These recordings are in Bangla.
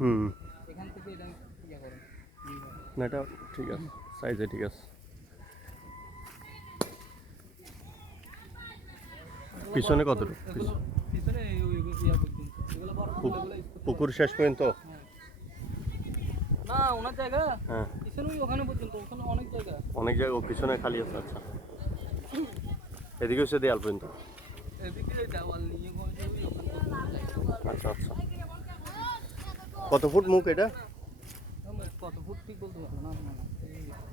হুম। না এটা ঠিক আছে। সাইজে ঠিক আছে। পিছনে কতটুকু পুকুর শেষ পর্যন্ত? না ওনার জায়গা হ্যাঁ। পিছনে ওখানে পর্যন্ত ওখানে অনেক জায়গা। অনেক জায়গা পিছনে খালি আছে আচ্ছা। এদিকে হচ্ছে দেয়াল পর্যন্ত। আচ্ছা আচ্ছা। কত ফুট মুখ এটা?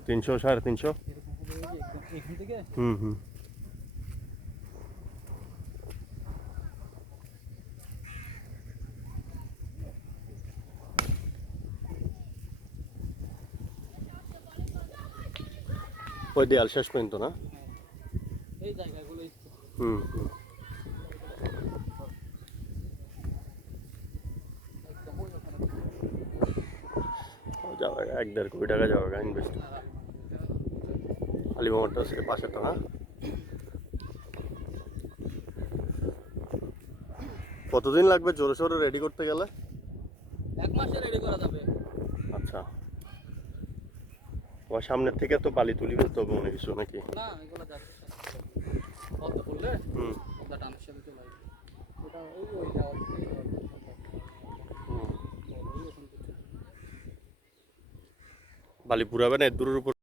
তিনশো সাড়ে তিনশো? হুম হুম। ওই দেয়াল শেষ পর্যন্ত না? এই হুম হুম। যাওয়া এক দেড় কোটি টাকা যাওয়া ইনভেস্ট আলিমামারটা সেটা পাশেটা না? কতদিন লাগবে জোরে সোরে রেডি করতে গেলে? এক মাসে রেডি করা যাবে। আচ্ছা। সামনের থেকে তো বালি তুলি ফেলতে হবে অনেক কিছু নাকি? না এগুলো যাচ্ছে কত বললে হুম। ওটা টানের সাথে চলে আসবে ওটা ওই ওই দেওয়াল থেকে এই দেওয়াল পর্যন্ত। হুম। ওই ওখান থেকে বালি পুরাবে না দূরের উপর